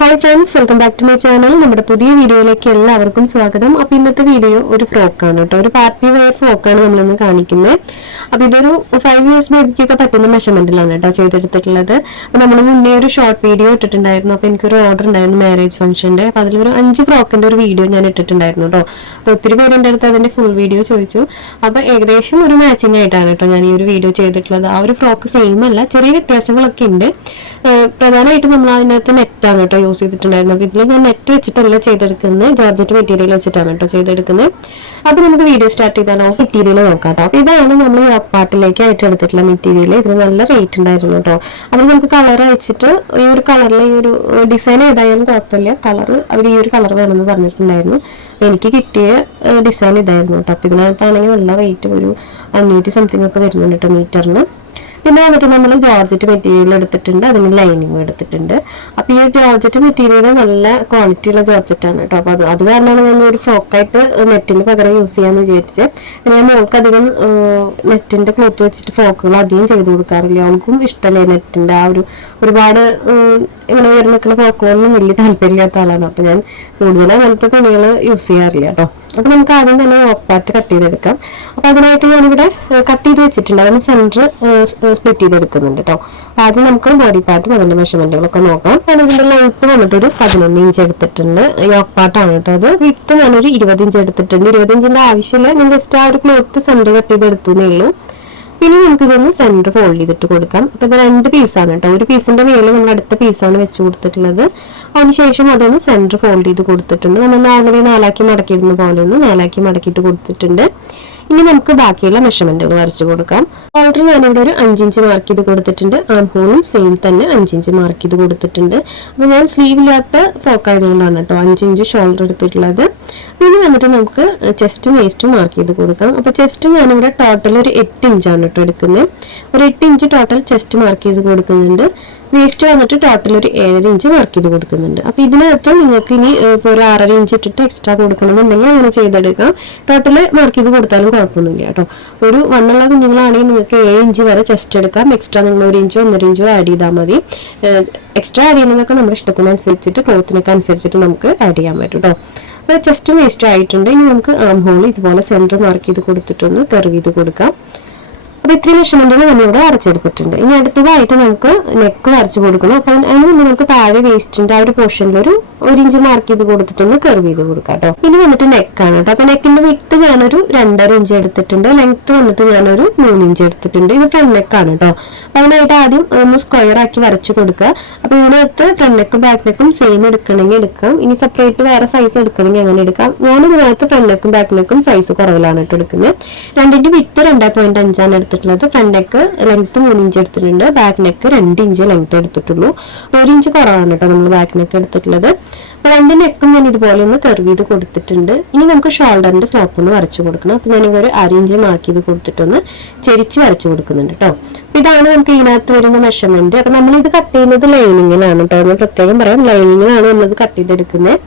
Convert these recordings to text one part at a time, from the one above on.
Hi friends, welcome back to my channel. നമ്മുടെ പുതിയ വീഡിയോയിലേക്ക് എല്ലാവർക്കും സ്വാഗതം. അപ്പോൾ ഇന്നത്തെ വീഡിയോ ഒരു ഫ്രോക്കാണ് കേട്ടോ, ഒരു പാർട്ടി വെയർ ഫ്രോക്കാണ് നമ്മളിന്ന് കാണിക്കുന്നത്. അപ്പോൾ ഇതൊരു 5 years ബേബിക്കൊക്കെ പറ്റുന്ന മെഷർമെന്റിലാണ് കേട്ടോ ചെയ്തെടുത്തിട്ടുള്ളത്. അപ്പോൾ നമ്മൾ മുന്നേ ഒരു ഷോർട്ട് വീഡിയോ ഇട്ടിട്ടുണ്ടായിരുന്നു. അപ്പോൾ എനിക്കൊരു ഓർഡർ ഉണ്ടായിരുന്നു മാരേജ് ഫംഗ്ഷൻ്റെ. അപ്പോൾ അതിലൊരു 5 ഫ്രോക്കിൻ്റെ ഒരു വീഡിയോ ഞാൻ ഇട്ടിട്ടുണ്ടായിരുന്നു കേട്ടോ. അപ്പോൾ ഒത്തിരി പേര് എൻ്റെ അടുത്ത് അതിൻ്റെ ഫുൾ വീഡിയോ ചോദിച്ചു. അപ്പോൾ ഏകദേശം ഒരു മാച്ചിങ് ആയിട്ടാണ് കേട്ടോ ഞാൻ ഈ ഒരു വീഡിയോ ചെയ്തിട്ടുള്ളത്. ആ ഒരു ഫ്രോക്ക് സെയിം അല്ല, ചെറിയ വ്യത്യാസങ്ങളൊക്കെ ഉണ്ട്. പ്രധാനമായിട്ട് നമ്മൾ അതിനകത്ത് നെറ്റാണ് കേട്ടോ യൂസ് ചെയ്തിട്ടുണ്ടായിരുന്നു. അപ്പോൾ ഇതിൽ ഞാൻ നെറ്റ് വെച്ചിട്ടല്ല ചെയ്തെടുക്കുന്നത്, ജോർജറ്റ് മെറ്റീരിയൽ വെച്ചിട്ടാണ് കേട്ടോ ചെയ്തെടുക്കുന്നത്. അപ്പോൾ നമുക്ക് വീഡിയോ സ്റ്റാർട്ട് ചെയ്താലോ മെറ്റീരിയൽ നോക്കാം കേട്ടോ. അപ്പോൾ ഇതാണ് നമ്മൾ യോക്ക് പാർട്ടിലേക്ക് ആയിട്ട് എടുത്തിട്ടുള്ള മെറ്റീരിയൽ. ഇതിന് നല്ല റേറ്റ് ഉണ്ടായിരുന്നു കേട്ടോ. അപ്പോൾ നമുക്ക് കളർ അയച്ചിട്ട് ഈ ഒരു കളറിൽ ഈ ഒരു ഡിസൈൻ ഏതായാലും കുഴപ്പമില്ല, കളർ അവർ ഈ ഒരു കളർ വേണമെന്ന് പറഞ്ഞിട്ടുണ്ടായിരുന്നു. എനിക്ക് കിട്ടിയ ഡിസൈൻ ഇതായിരുന്നു കേട്ടോ. അപ്പോൾ ഇതിനകത്താണെങ്കിൽ നല്ല റേറ്റ് ഒരു 500 സംതിങ് ഒക്കെ വരുന്നുണ്ട് കേട്ടോ മീറ്ററിന്. പിന്നെ വന്നിട്ട് നമ്മൾ ജോർജറ്റ് മെറ്റീരിയൽ എടുത്തിട്ടുണ്ട്, അതിന് ലൈനിങ് എടുത്തിട്ടുണ്ട്. അപ്പോൾ ഈ ജോർജറ്റ് മെറ്റീരിയൽ നല്ല ക്വാളിറ്റി ഉള്ള ജോർജറ്റാണ് കേട്ടോ. അപ്പോൾ അത് കാരണമാണ് ഞാൻ ഒരു ഫ്രോക്കായിട്ട് നെറ്റിന് പകരം യൂസ് ചെയ്യാമെന്ന് വിചാരിച്ചത്. ഞാൻ മോൾക്ക് അധികം നെറ്റിൻ്റെ ക്ലോത്ത് വെച്ചിട്ട് ഫ്രോക്കുകൾ അധികം ചെയ്ത് കൊടുക്കാറില്ല. അവൾക്കും ഇഷ്ടമല്ലേ നെറ്റിൻ്റെ ആ ഒരുപാട് ഇങ്ങനെ ഉയർന്നു നിൽക്കുന്ന ഫ്രോക്കുകളൊന്നും വലിയ താല്പര്യമില്ലാത്ത ആളാണ്. അപ്പോൾ ഞാൻ കൂടുതൽ അങ്ങനത്തെ തുണികൾ യൂസ് ചെയ്യാറില്ല കേട്ടോ. അപ്പോൾ നമുക്ക് ആദ്യം തന്നെ യോക്ക് പാർട്ട് കട്ട് ചെയ്തെടുക്കാം. അപ്പോൾ അതിനായിട്ട് ഞാനിവിടെ കട്ട് ചെയ്ത് വെച്ചിട്ടുണ്ട്, അതിന് സെൻറ്റർ സ്പ്ലിറ്റ് ചെയ്തെടുക്കുന്നുണ്ട് കേട്ടോ. അപ്പോൾ ആദ്യം നമുക്ക് ബോഡി പാർട്ടും അതിൻ്റെ മെഷർമെൻറ്റുകളൊക്കെ നോക്കാം. ഞാൻ ഇതിൻ്റെ ലെങ്ത്ത് വന്നിട്ടൊരു 11 ഇഞ്ച് എടുത്തിട്ടുണ്ട്. യോക്ക് പാർട്ടാണ് കേട്ടോ അത്. വിഡ്ത്ത് ഞാനൊരു 20 ഇഞ്ച് എടുത്തിട്ടുണ്ട്. 20 ഇഞ്ചിൻ്റെ ആവശ്യമില്ല, ഞാൻ ജസ്റ്റ് ആ ഒരു ക്ലോത്ത് സെൻറ്റർ കട്ട് ചെയ്തെടുത്തേ ഉള്ളൂ. പിന്നെ നമുക്ക് ഇതൊന്ന് സെൻറ്റർ ഫോൾഡ് ചെയ്തിട്ട് കൊടുക്കാം. അപ്പോൾ ഇത് 2 പീസാണ് കേട്ടോ. ഒരു പീസിൻ്റെ മേലെ നമ്മൾ അടുത്ത പീസാണ് വെച്ച് കൊടുത്തിട്ടുള്ളത്. അതിനുശേഷം അതൊന്ന് സെൻറ്റർ ഫോൾഡ് ചെയ്ത് കൊടുത്തിട്ടുണ്ട്. നമ്മൾ നോർമലി 4 മടക്കിയിടുന്ന പോലെ ഒന്ന് 4 മടക്കിയിട്ട് കൊടുത്തിട്ടുണ്ട്. ഇനി നമുക്ക് ബാക്കിയുള്ള മെഷർമെന്റുകൾ വരച്ചു കൊടുക്കാം. ഷോൾഡർ ഞാനിവിടെ ഒരു 5 ഇഞ്ച് മാർക്ക് ചെയ്ത് കൊടുത്തിട്ടുണ്ട്. ആം ഹോളും സെയിം തന്നെ 5 ഇഞ്ച് മാർക്ക് ചെയ്ത് കൊടുത്തിട്ടുണ്ട്. അപ്പോൾ ഞാൻ സ്ലീവ് ഇല്ലാത്ത ഫ്രോക്ക് ആയതുകൊണ്ടാണ് കേട്ടോ 5 ഇഞ്ച് ഷോൾഡർ എടുത്തിട്ടുള്ളത്. ഇനി വന്നിട്ട് നമുക്ക് ചെസ്റ്റും വേസ്റ്റും മാർക്ക് ചെയ്ത് കൊടുക്കാം. അപ്പോൾ ചെസ്റ്റ് ഞാനിവിടെ ടോട്ടൽ ഒരു 8 ഇഞ്ചാണ് കേട്ടോ എടുക്കുന്നത്. ഒരു 8 ഇഞ്ച് ടോട്ടൽ ചെസ്റ്റ് മാർക്ക് ചെയ്ത് കൊടുക്കുന്നുണ്ട്. വേസ്റ്റ് വന്നിട്ട് ടോട്ടൽ ഒരു 7 ഇഞ്ച് മാർക്ക് ചെയ്ത് കൊടുക്കുന്നുണ്ട്. അപ്പോൾ ഇതിനകത്ത് നിങ്ങൾക്ക് ഇനി ഇപ്പോൾ ഒരു 6.5 ഇഞ്ച് ഇട്ടിട്ട് എക്സ്ട്രാ കൊടുക്കണമെന്നുണ്ടെങ്കിൽ അങ്ങനെ ചെയ്തെടുക്കാം. ടോട്ടൽ മാർക്ക് ചെയ്ത് കൊടുത്താലും കുഴപ്പമൊന്നുമില്ല കേട്ടോ. ഒരു വണ്ണുള്ള കുഞ്ഞുങ്ങളാണെങ്കിൽ നിങ്ങൾക്ക് 7 ഇഞ്ച് വരെ ചെസ്റ്റ് എടുക്കാം. എക്സ്ട്രാ നിങ്ങൾ 1 ഇഞ്ചോ 1.5 ഇഞ്ചോ ആഡ് ചെയ്താൽ മതി. എക്സ്ട്രാ ആഡ് ചെയ്യുന്നതൊക്കെ നമ്മുടെ ഇഷ്ടത്തിനനുസരിച്ചിട്ട് ക്ലോത്തിനൊക്കെ അനുസരിച്ചിട്ട് നമുക്ക് ആഡ് ചെയ്യാൻ പറ്റും കേട്ടോ. അപ്പോൾ ചെസ്റ്റും വേസ്റ്റും ആയിട്ടുണ്ട്. ഇനി നമുക്ക് ആം ഹോൾ ഇതുപോലെ സെൻറ്റർ മാർക്ക് ചെയ്ത് കൊടുത്തിട്ടൊന്ന് കർവ് ചെയ്ത് കൊടുക്കാം. അപ്പോൾ ഇത്രയും മെഷർമെന്റുകൾ നമ്മളിവിടെ വരച്ചെടുത്തിട്ടുണ്ട്. ഇനി അടുത്തതായിട്ട് നമുക്ക് നെക്ക് വരച്ചു കൊടുക്കണം. അപ്പോൾ അതിന് മുന്നേ നമുക്ക് താഴെ വേസ്റ്റിന്റെ ആ ഒരു പോർഷനിൽ ഒരു 1 ഇഞ്ച് മാർക്ക് ചെയ്ത് കൊടുത്തിട്ടൊന്ന് കർവ് ചെയ്ത് കൊടുക്കാം കേട്ടോ. ഇനി വന്നിട്ട് നെക്കാണ് കേട്ടോ. അപ്പോൾ നെക്കിന്റെ വിഡ്ത്ത് ഞാനൊരു 2.5 ഇഞ്ച് എടുത്തിട്ടുണ്ട്. ലെങ്ത്ത് വന്നിട്ട് ഞാനൊരു 3 ഇഞ്ച് എടുത്തിട്ടുണ്ട്. ഇത് ഫ്രണ്ട് നെക്കാണ് കേട്ടോ. അപ്പോൾ അതിനായിട്ട് ആദ്യം ഒന്ന് സ്ക്വയർ ആക്കി വരച്ചു കൊടുക്കുക. അപ്പോൾ ഇതിനകത്ത് ഫ്രണ്ട് നെക്കും ബാക്ക് നെക്കും സെയിം എടുക്കണമെങ്കിൽ എടുക്കാം. ഇനി സെപ്പറേറ്റ് വേറെ സൈസ് എടുക്കണമെങ്കിൽ അങ്ങനെ എടുക്കാം. ഞാൻ ഇതിനകത്ത് ഫ്രണ്ട് നെക്കും ബാക്ക് നെക്കും സൈസ് കുറവിലാണ് കേട്ടോ എടുക്കുന്നത്. രണ്ടിന്റെ വിഡ്ത്ത് 2.5 ആണ് എടുത്തിട്ടുള്ളത്. ഫ്രണ്ട് നെക്ക് ലെങ്ത്ത് 3 ഇഞ്ച് എടുത്തിട്ടുണ്ട്. ബാക്ക് നെക്ക് 2 ഇഞ്ച് ലെങ്ത്ത് എടുത്തിട്ടുള്ളൂ. 1 ഇഞ്ച് കുറവാണ് കേട്ടോ നമ്മൾ ബാക്ക് നെക്ക് എടുത്തിട്ടുള്ളത്. അപ്പോൾ 2 നെക്കും ഞാൻ ഇതുപോലെ ഒന്ന് കർവ് ചെയ്ത് കൊടുത്തിട്ടുണ്ട്. ഇനി നമുക്ക് ഷോൾഡറിന്റെ സ്ലോപ്പ് ഒന്ന് വരച്ചു കൊടുക്കണം. അപ്പോൾ ഞാനിവിടെ ഒരു 1/2 ഇഞ്ച് മാർക്ക് ചെയ്ത് കൊടുത്തിട്ടൊന്ന് ചെരിച്ച് വരച്ചു കൊടുക്കുന്നുണ്ട് കേട്ടോ. അപ്പോൾ ഇതാണ് നമുക്ക് ഇതിനകത്ത് വരുന്ന മെഷർമെന്റ്. അപ്പോൾ നമ്മളിത് കട്ട് ചെയ്യുന്നത് ലൈനിങ്ങിലാണ് കേട്ടോ. ഞാൻ പ്രത്യേകം പറയാം, ലൈനിങ്ങിലാണ് നമ്മളിത് കട്ട് ചെയ്തെടുക്കുന്നത്.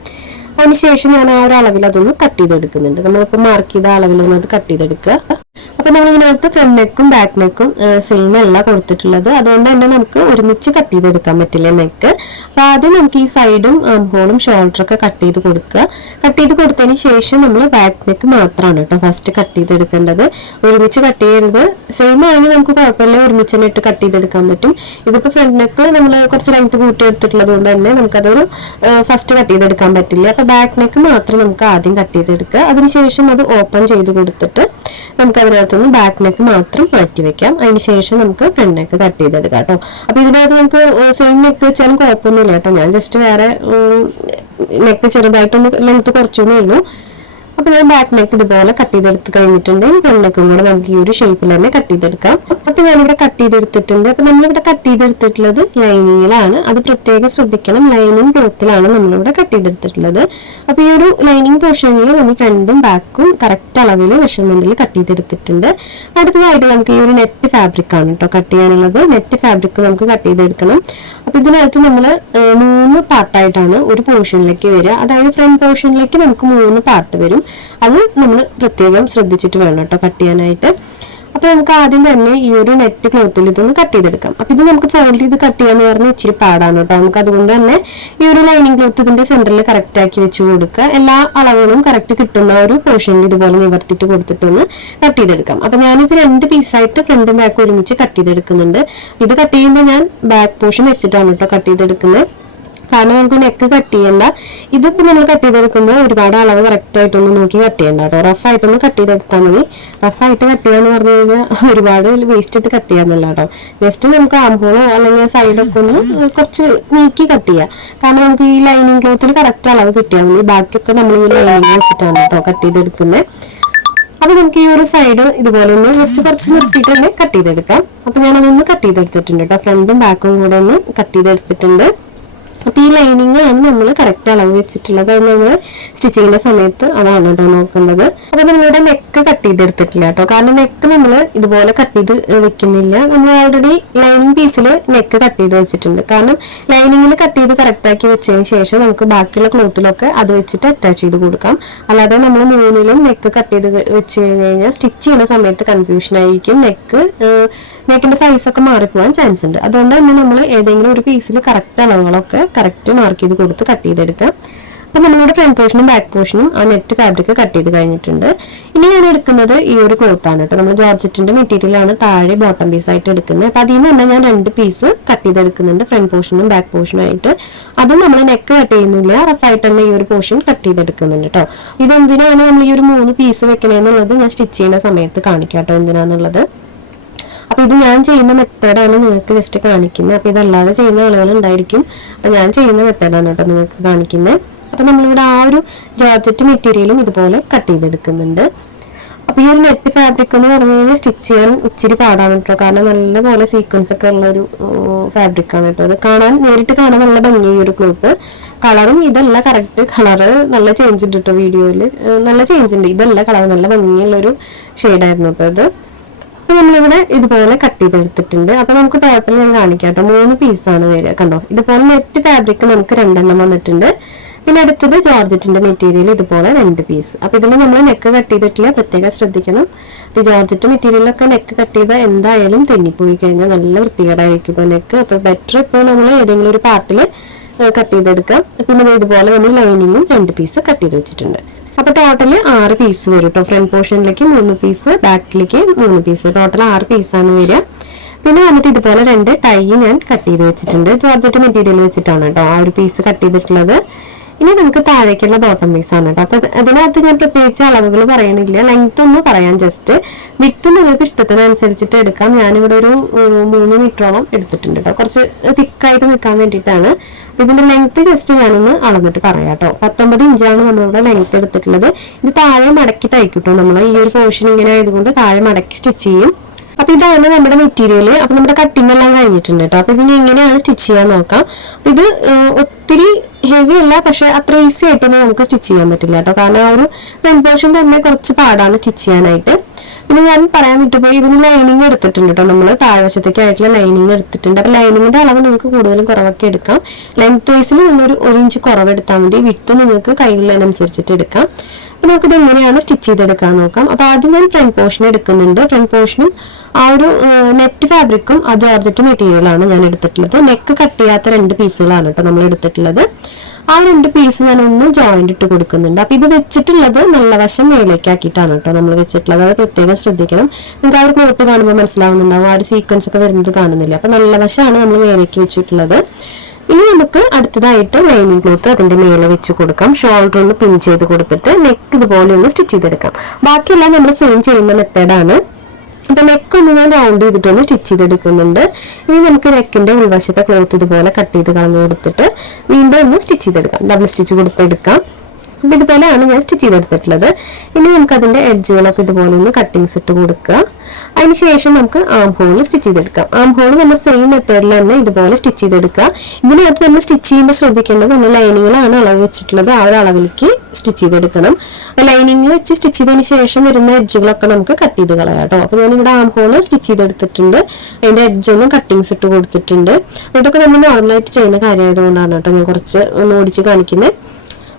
അതിനുശേഷം ഞാൻ ആ ഒരു അളവിൽ അതൊന്ന് കട്ട് ചെയ്തെടുക്കുന്നുണ്ട്. നമ്മളിപ്പോൾ മാർക്ക് ചെയ്ത അളവിലൊന്നും അത് കട്ട് ചെയ്തെടുക്കുക. അപ്പോൾ നമ്മൾ ഇതിനകത്ത് ഫ്രണ്ട് നെക്കും ബാക്ക് നെക്കും സെയിം അല്ല കൊടുത്തിട്ടുള്ളത്. അതുകൊണ്ട് തന്നെ നമുക്ക് ഒരുമിച്ച് കട്ട് ചെയ്തെടുക്കാൻ പറ്റില്ല നെക്ക്. അപ്പോൾ ആദ്യം നമുക്ക് ഈ സൈഡും ഹോളും ഷോൾഡറൊക്കെ കട്ട് ചെയ്ത് കൊടുക്കുക. കട്ട് ചെയ്ത് കൊടുത്തതിന് ശേഷം നമ്മൾ ബാക്ക് നെക്ക് മാത്രമാണ് കേട്ടോ ഫസ്റ്റ് കട്ട് ചെയ്തെടുക്കേണ്ടത്. ഒരുമിച്ച് കട്ട് ചെയ്യരുത്. സെയിം ആണെങ്കിൽ നമുക്ക് കുഴപ്പമില്ല, ഒരുമിച്ച് തന്നെ ഇട്ട് കട്ട് ചെയ്തെടുക്കാൻ പറ്റും. ഇതിപ്പോൾ ഫ്രണ്ട് നെക്ക് നമ്മൾ കുറച്ച് ലെങ്ത് കൂട്ടി എടുത്തിട്ടുള്ളത് കൊണ്ട് തന്നെ നമുക്കതൊരു ഫസ്റ്റ് കട്ട് ചെയ്തെടുക്കാൻ പറ്റില്ല. അപ്പോൾ ബാക്ക് നെക്ക് മാത്രം നമുക്ക് ആദ്യം കട്ട് ചെയ്തെടുക്കുക. അതിനുശേഷം അത് ഓപ്പൺ ചെയ്ത് കൊടുത്തിട്ട് നമുക്ക് അതിനകത്തുനിന്ന് ബാക്ക് നെക്ക് മാത്രം മാറ്റി വെക്കാം. അതിനുശേഷം നമുക്ക് ഫ്രണ്ട് നെക്ക് കട്ട് ചെയ്തെടുക്കാം കേട്ടോ. അപ്പോൾ ഇതിനകത്ത് നമുക്ക് സെയിം നെക്ക് വെച്ചാലും കുഴപ്പമൊന്നുമില്ല കേട്ടോ. ഞാൻ ജസ്റ്റ് വേറെ നെക്ക് ചെറുതായിട്ടൊന്ന് ലെങ്ത് കുറച്ചൊന്നേ ഉള്ളൂ. അപ്പോൾ ഞാൻ ബാക്ക് നെക്ക് ഇതുപോലെ കട്ട് ചെയ്തെടുത്ത് കഴിഞ്ഞിട്ടുണ്ട്. ഫ്രണ്ട് നെക്കും കൂടെ നമുക്ക് ഈ ഒരു ഷേപ്പിൽ തന്നെ കട്ട് ചെയ്തെടുക്കാം. അപ്പോൾ ഞാനിവിടെ കട്ട് ചെയ്തെടുത്തിട്ടുണ്ട്. അപ്പോൾ നമ്മളിവിടെ കട്ട് ചെയ്തെടുത്തിട്ടുള്ളത് ലൈനിങ്ങിലാണ്. അത് പ്രത്യേകം ശ്രദ്ധിക്കണം, ലൈനിങ് ക്ലോത്തിലാണ് നമ്മളിവിടെ കട്ട് ചെയ്തെടുത്തിട്ടുള്ളത്. അപ്പോൾ ഈ ഒരു ലൈനിങ് പോർഷനിൽ നമ്മൾ ഫ്രണ്ടും ബാക്കും കറക്റ്റ് അളവിൽ മെഷർമെന്റിൽ കട്ട് ചെയ്തെടുത്തിട്ടുണ്ട്. അടുത്തതായിട്ട് നമുക്ക് ഈ ഒരു നെറ്റ് ഫാബ്രിക് ആണ് കേട്ടോ കട്ട് ചെയ്യാനുള്ളത്. നെറ്റ് ഫാബ്രിക് നമുക്ക് കട്ട് ചെയ്തെടുക്കണം. അപ്പോൾ ഇതിനകത്ത് നമ്മൾ 3 പാർട്ടായിട്ടാണ് ഒരു പോർഷനിലേക്ക് വരിക. അതായത് ഫ്രണ്ട് പോർഷനിലേക്ക് നമുക്ക് 3 പാർട്ട് വരും. അത് നമ്മൾ പ്രത്യേകം ശ്രദ്ധിച്ചിട്ട് വേണം കേട്ടോ കട്ട് ചെയ്യാനായിട്ട്. അപ്പൊ നമുക്ക് ആദ്യം തന്നെ ഈ ഒരു നെറ്റ് ക്ലോത്തിൽ ഇതൊന്ന് കട്ട് ചെയ്തെടുക്കാം. അപ്പൊ ഇത് നമുക്ക് ഫോൾഡ് ചെയ്ത് കട്ട് ചെയ്യാന്ന് പറഞ്ഞാൽ ഇച്ചിരി പാടാണ് കേട്ടോ. നമുക്ക് അതുകൊണ്ട് തന്നെ ഈ ഒരു ലൈനിങ് ക്ലോത്ത് ഇതിന്റെ സെന്ററിൽ കറക്റ്റ് ആക്കി വെച്ച് കൊടുക്കുക. എല്ലാ അളവുകളും കറക്റ്റ് കിട്ടുന്ന ഒരു പോർഷനിൽ ഇതുപോലെ നിവർത്തിട്ട് കൊടുത്തിട്ടൊന്ന് കട്ട് ചെയ്തെടുക്കാം. അപ്പൊ ഞാനിത് 2 പീസായിട്ട് ഫ്രണ്ടും ബാക്കും ഒരുമിച്ച് കട്ട് ചെയ്തെടുക്കുന്നുണ്ട്. ഇത് കട്ട് ചെയ്യുമ്പോൾ ഞാൻ ബാക്ക് പോർഷൻ വെച്ചിട്ടാണ് കേട്ടോ കട്ട് ചെയ്തെടുക്കുന്നത്. കാരണം നമുക്ക് നെക്ക് കട്ട് ചെയ്യണ്ട. ഇതിപ്പോ നമ്മൾ കട്ട് ചെയ്തെടുക്കുമ്പോൾ ഒരുപാട് അളവ് കറക്റ്റ് ആയിട്ടൊന്ന് നോക്കി കട്ട് ചെയ്യണ്ട കേട്ടോ. റഫായിട്ടൊന്ന് കട്ട് ചെയ്തെടുത്താൽ മതി. റഫായിട്ട് കട്ട് ചെയ്യാന്ന് പറഞ്ഞു കഴിഞ്ഞാൽ ഒരുപാട് വേസ്റ്റ് ഇട്ട് കട്ട് ചെയ്യാന്നല്ല കേട്ടോ. ജസ്റ്റ് നമുക്ക് ആംഹോളോ അല്ലെങ്കിൽ സൈഡൊക്കെ ഒന്ന് കുറച്ച് നീക്കി കട്ട് ചെയ്യാം. കാരണം നമുക്ക് ഈ ലൈനിങ് ക്ലോത്തിൽ കറക്റ്റ് അളവ് കിട്ടിയാൽ മതി. ബാക്കിയൊക്കെ നമ്മൾ ഈ ലൈനിങ് വെച്ചിട്ടാണ് കേട്ടോ കട്ട് ചെയ്തെടുക്കുന്നത്. അപ്പൊ നമുക്ക് ഈ ഒരു സൈഡ് ഇതുപോലെ ഒന്ന് ജസ്റ്റ് കുറച്ച് നിർത്തിയിട്ട് തന്നെ കട്ട് ചെയ്തെടുക്കാം. അപ്പൊ ഞാനതൊന്ന് കട്ട് ചെയ്തെടുത്തിട്ടുണ്ട് കേട്ടോ. ഫ്രണ്ടും ബാക്കും കൂടെ ഒന്ന് കട്ട് ചെയ്തെടുത്തിട്ടുണ്ട്. അപ്പൊ ഈ ലൈനിങ് ആണ് നമ്മൾ കറക്റ്റ് അളവ് വെച്ചിട്ടുള്ളത്. അത് നമ്മൾ സ്റ്റിച്ചിങ്ങിന്റെ സമയത്ത് അതാണ് കേട്ടോ നോക്കേണ്ടത്. അപ്പൊ നമ്മളിവിടെ നെക്ക് കട്ട് ചെയ്തെടുത്തിട്ടില്ല കേട്ടോ. കാരണം നെക്ക് നമ്മൾ ഇതുപോലെ കട്ട് ചെയ്ത് വെക്കുന്നില്ല. നമ്മൾ ഓൾറെഡി ലൈനിങ് പീസിൽ നെക്ക് കട്ട് ചെയ്ത് വെച്ചിട്ടുണ്ട്. കാരണം ലൈനിങ്ങിൽ കട്ട് ചെയ്ത് കറക്റ്റ് ആക്കി വെച്ചതിന് ശേഷം നമുക്ക് ബാക്കിയുള്ള ക്ലോത്തിലൊക്കെ അത് വെച്ചിട്ട് അറ്റാച്ച് ചെയ്ത് കൊടുക്കാം. അല്ലാതെ നമ്മൾ മൂന്നിലും നെക്ക് കട്ട് ചെയ്ത് വെച്ച് കഴിഞ്ഞാൽ സ്റ്റിച്ച് ചെയ്യുന്ന സമയത്ത് കൺഫ്യൂഷൻ ആയിരിക്കും. നെക്കിന്റെ സൈസ് ഒക്കെ മാറിപ്പോവാൻ ചാൻസ് ഉണ്ട്. അതുകൊണ്ട് തന്നെ നമ്മൾ ഏതെങ്കിലും ഒരു പീസിൽ കറക്റ്റ് അളവുകളൊക്കെ കറക്റ്റ് മാർക്ക് ചെയ്ത് കൊടുത്ത് കട്ട് ചെയ്തെടുക്കാം. അപ്പൊ നമ്മളുടെ ഫ്രണ്ട് പോർഷനും ബാക്ക് പോർഷനും ആ നെറ്റ് ഫാബ്രിക് കട്ട് ചെയ്ത് കഴിഞ്ഞിട്ടുണ്ട്. ഇനി ഞാൻ എടുക്കുന്നത് ഈ ഒരു ക്ലോത്ത് ആണ് കേട്ടോ. നമ്മൾ ജോർജറ്റിന്റെ മെറ്റീരിയലാണ് താഴെ ബോട്ടം പീസ് ആയിട്ട് എടുക്കുന്നത്. അപ്പൊ അതിൽ നിന്ന് തന്നെ ഞാൻ 2 പീസ് കട്ട് ചെയ്തെടുക്കുന്നുണ്ട്, ഫ്രണ്ട് പോർഷനും ബാക്ക് പോർഷനും ആയിട്ട്. അതും നമ്മൾ നെക്ക് കട്ട് ചെയ്യുന്നില്ല, റഫായിട്ട് തന്നെ ഈ ഒരു പോർഷൻ കട്ട് ചെയ്തെടുക്കുന്നുണ്ട് കേട്ടോ. ഇതെന്തിനാണ് നമ്മൾ ഈ ഒരു 3 പീസ് വെക്കണേന്നുള്ളത് ഞാൻ സ്റ്റിച്ച് ചെയ്യുന്ന സമയത്ത് കാണിക്കാം കേട്ടോ എന്തിനാന്നുള്ളത്. അപ്പൊ ഇത് ഞാൻ ചെയ്യുന്ന മെത്തേഡാണ് നിങ്ങൾക്ക് ജസ്റ്റ് കാണിക്കുന്നത്. അപ്പൊ ഇതല്ലാതെ ചെയ്യുന്ന ആളുകൾ ഉണ്ടായിരിക്കും. അപ്പൊ ഞാൻ ചെയ്യുന്ന മെത്തേഡാണ് കേട്ടോ നിങ്ങൾക്ക് കാണിക്കുന്നത്. അപ്പൊ നമ്മളിവിടെ ആ ഒരു ജോർജറ്റ് മെറ്റീരിയലും ഇതുപോലെ കട്ട് ചെയ്തെടുക്കുന്നുണ്ട്. അപ്പൊ ഈ ഒരു നെറ്റ് ഫാബ്രിക് എന്ന് പറഞ്ഞു കഴിഞ്ഞാൽ സ്റ്റിച്ച് ചെയ്യാൻ ഇച്ചിരി പാടാണ് കേട്ടോ. കാരണം നല്ലപോലെ സീക്വൻസ് ഒക്കെ ഉള്ള ഒരു ഫാബ്രിക് ആണ് കേട്ടോ. അത് നേരിട്ട് കാണാൻ നല്ല ഭംഗി ഈ ഒരു ക്ലോത്ത്. കളറും ഇതല്ല കറക്റ്റ് കളറ് നല്ല ചേഞ്ച് ഉണ്ട് കേട്ടോ. വീഡിയോയില് നല്ല ചേഞ്ച് ഉണ്ട്. ഇതല്ല കളർ, നല്ല ഭംഗിയുള്ള ഒരു ഷെയ്ഡായിരുന്നു കേട്ടോ ഇത്. അപ്പൊ നമ്മളിവിടെ ഇതുപോലെ കട്ട് ചെയ്തെടുത്തിട്ടുണ്ട്. അപ്പൊ നമുക്ക് ടോട്ടൽ ഞാൻ കാണിക്കാം കേട്ടോ. 3 പീസാണ് വരിക കണ്ടോ. ഇതുപോലെ നെറ്റ് ഫാബ്രിക് നമുക്ക് 2 വന്നിട്ടുണ്ട്. പിന്നെ അടുത്തത് ജോർജറ്റിന്റെ മെറ്റീരിയൽ ഇതുപോലെ 2 പീസ്. അപ്പൊ ഇതിൽ നമ്മൾ നെക്ക് കട്ട് ചെയ്തിട്ടില്ല, പ്രത്യേകം ശ്രദ്ധിക്കണം. ഈ ജോർജറ്റ് മെറ്റീരിയലൊക്കെ നെക്ക് കട്ട് ചെയ്താൽ എന്തായാലും തെന്നിപ്പോയി കഴിഞ്ഞാൽ നല്ല വൃത്തികേടായിരിക്കും ഇപ്പൊ നെക്ക്. അപ്പൊ ബെറ്റർ ഇപ്പോൾ നമ്മൾ ഏതെങ്കിലും ഒരു പാർട്ടിൽ കട്ട് ചെയ്തെടുക്കാം. പിന്നെ ഇതുപോലെ നമ്മൾ ലൈനിങ്ങും 2 പീസ് കട്ട് ചെയ്ത് വെച്ചിട്ടുണ്ട്. അപ്പൊ ടോട്ടല് 6 പീസ് വരും കേട്ടോ. ഫ്രണ്ട് പോർഷനിലേക്ക് 3 പീസ്, ബാക്കിലേക്ക് 3 പീസ്, ടോട്ടൽ 6 പീസാണ് വരിക. പിന്നെ വന്നിട്ട് ഇതുപോലെ 2 ടൈ ഞാൻ കട്ട് ചെയ്ത് വെച്ചിട്ടുണ്ട്. ജോർജറ്റ് മെറ്റീരിയൽ വെച്ചിട്ടാണ് കേട്ടോ ആ ഒരു പീസ് കട്ട് ചെയ്തിട്ടുള്ളത്. ഇനി നമുക്ക് താഴേക്കുള്ള ബോട്ടം പീസ് ആണ് കേട്ടോ. അപ്പൊ അതിനകത്ത് ഞാൻ പ്രത്യേകിച്ച് അളവുകൾ പറയണില്ല, ലെങ്ത് ഒന്ന് പറയാൻ ജസ്റ്റ്. വിട്ട് നിങ്ങൾക്ക് ഇഷ്ടത്തിനനുസരിച്ചിട്ട് എടുക്കാം. ഞാനിവിടെ ഒരു 3 മീറ്ററോളം എടുത്തിട്ടുണ്ട് കേട്ടോ. കുറച്ച് തിക്കായിട്ട് നിൽക്കാൻ വേണ്ടിയിട്ടാണ്. ഇതിന്റെ ലെങ്ത് ജസ്റ്റ് ഞാനൊന്ന് അളന്നിട്ട് പറയാം കേട്ടോ. 19 ഇഞ്ചാണ് നമ്മളിവിടെ ലെങ്ത് എടുത്തിട്ടുള്ളത്. ഇത് താഴെ മടക്കി തയ്ക്കും കേട്ടോ. നമ്മൾ ഈ ഒരു പോർഷൻ ഇങ്ങനെ ആയതുകൊണ്ട് താഴെ മടക്കി സ്റ്റിച്ച് ചെയ്യും. അപ്പൊ ഇതാണ് നമ്മുടെ മെറ്റീരിയൽ. അപ്പൊ നമ്മുടെ കട്ടിങ് എല്ലാം കഴിഞ്ഞിട്ടുണ്ട് കേട്ടോ. അപ്പൊ ഇതിന് എങ്ങനെയാണ് സ്റ്റിച്ച് ചെയ്യാൻ നോക്കാം. ഇത് ഒത്തിരി ഹെവി അല്ല, പക്ഷെ അത്ര ഈസി ആയിട്ടൊന്നും നമുക്ക് സ്റ്റിച്ച് ചെയ്യാൻ പറ്റില്ല കേട്ടോ. കാരണം ആ ഒരു ഫ്രണ്ട് പോർഷൻ തന്നെ കുറച്ച് പാടാണ് സ്റ്റിച്ച് ചെയ്യാനായിട്ട്. പിന്നെ ഞാൻ പറയാൻ വിട്ടുപോയി, ഇതിന് ലൈനിങ് എടുത്തിട്ടുണ്ട് കേട്ടോ. നമ്മൾ താഴ്വശത്തേക്കായിട്ടുള്ള ലൈനിങ് എടുത്തിട്ടുണ്ട്. അപ്പൊ ലൈനിങ്ങിന്റെ അളവ് നിങ്ങൾക്ക് കൂടുതലും കുറവൊക്കെ എടുക്കാം. ലെങ്ത് വൈസിൽ നിന്നൊരു 1 ഇഞ്ച് കുറവ് എടുത്താൽ മതി. വിട്ട് നിങ്ങൾക്ക് കയ്യിലുള്ളതിനനുസരിച്ചിട്ട് എടുക്കാം. അപ്പൊ നമുക്കിത് എങ്ങനെയാണ് സ്റ്റിച്ച് ചെയ്തെടുക്കാൻ നോക്കാം. അപ്പൊ ആദ്യം ഞാൻ ഫ്രണ്ട് പോർഷൻ എടുക്കുന്നുണ്ട്. ഫ്രണ്ട് പോർഷനും ആ ഒരു നെറ്റ് ഫാബ്രിക്കും ആ ജോർജറ്റ് മെറ്റീരിയലാണ് ഞാൻ എടുത്തിട്ടുള്ളത്. നെക്ക് കട്ട് ചെയ്യാത്ത 2 പീസുകളാണ് കേട്ടോ നമ്മൾ എടുത്തിട്ടുള്ളത്. ആ 2 പീസ് ഞാൻ ഒന്ന് ജോയിന്റ് ഇട്ട് കൊടുക്കുന്നുണ്ട്. അപ്പൊ ഇത് വെച്ചിട്ടുള്ളത് നല്ല വശം മേലേക്ക് ആക്കിയിട്ടാണ് കേട്ടോ നമ്മൾ വെച്ചിട്ടുള്ളത്. അത് പ്രത്യേകം ശ്രദ്ധിക്കണം. നിങ്ങൾക്ക് ആ ഒരു ക്ലോത്ത് കാണുമ്പോൾ മനസ്സിലാവുന്നുണ്ടാവും, ആ ഒരു സീക്വൻസ് ഒക്കെ വരുന്നത് കാണുന്നില്ല. അപ്പൊ നല്ല വശമാണ് നമ്മൾ മേലേക്ക് വെച്ചിട്ടുള്ളത്. ഇനി നമുക്ക് അടുത്തതായിട്ട് ലൈനിങ് ക്ലോത്ത് അതിന്റെ മേലെ വെച്ച് കൊടുക്കാം. ഷോൾഡർ ഒന്ന് പിൻ ചെയ്ത് കൊടുത്തിട്ട് നെക്ക് ഇതുപോലെ ഒന്ന് സ്റ്റിച്ച് ചെയ്തെടുക്കാം. ബാക്കിയെല്ലാം നമ്മൾ സെയിം ചെയ്യുന്ന മെത്തേഡാണ്. അപ്പൊ നെക്ക് ഒന്ന് ഞാൻ റൗണ്ട് ചെയ്തിട്ടൊന്ന് സ്റ്റിച്ച് ചെയ്തെടുക്കുന്നുണ്ട്. ഇനി നമുക്ക് നെക്കിന്റെ ഉൾവശത്തെ ക്ലോത്ത് ഇതുപോലെ കട്ട് ചെയ്ത് കളഞ്ഞു കൊടുത്തിട്ട് വീണ്ടും ഒന്ന് സ്റ്റിച്ച് ചെയ്തെടുക്കാം. ഡബിൾ സ്റ്റിച്ച് കൊടുത്തെടുക്കാം. അപ്പൊ ഇതുപോലെയാണ് ഞാൻ സ്റ്റിച്ച് ചെയ്തെടുത്തിട്ടുള്ളത്. ഇനി നമുക്ക് അതിന്റെ എഡ്ജുകളൊക്കെ ഇതുപോലെ ഒന്ന് കട്ടിങ്സ് ഇട്ട് കൊടുക്കുക. അതിനുശേഷം നമുക്ക് ആം ഹോൾ സ്റ്റിച്ച് ചെയ്തെടുക്കാം. ആം ഹോൾ നമ്മൾ സെയിം മെത്തേഡിൽ തന്നെ ഇതുപോലെ സ്റ്റിച്ച് ചെയ്തെടുക്കുക. ഇതിനകത്ത് നമ്മൾ സ്റ്റിച്ച് ചെയ്യുമ്പോൾ ശ്രദ്ധിക്കേണ്ടത് നമ്മൾ ലൈനിങ്ങിലാണ് അളവ് വെച്ചിട്ടുള്ളത്. ആ ഒരു അളവിലേക്ക് സ്റ്റിച്ച് ചെയ്തെടുക്കണം. ലൈനിങ് വെച്ച് സ്റ്റിച്ച് ചെയ്തതിന് ശേഷം വരുന്ന എഡ്ജുകളൊക്കെ നമുക്ക് കട്ട് ചെയ്ത് കളയാം കേട്ടോ. അപ്പൊ ഞാനിവിടെ ആം ഹോൾ സ്റ്റിച്ച് ചെയ്തെടുത്തിട്ടുണ്ട്. അതിന്റെ എഡ്ജൊന്നും കട്ടിങ്സ് ഇട്ട് കൊടുത്തിട്ടുണ്ട്. ഇതൊക്കെ നമ്മൾ നോർമലായിട്ട് ചെയ്യുന്ന കാര്യമായതുകൊണ്ടാണ് കേട്ടോ ഞാൻ കുറച്ച് ഒന്ന് ഓടിച്ച് കാണിക്കുന്നത്.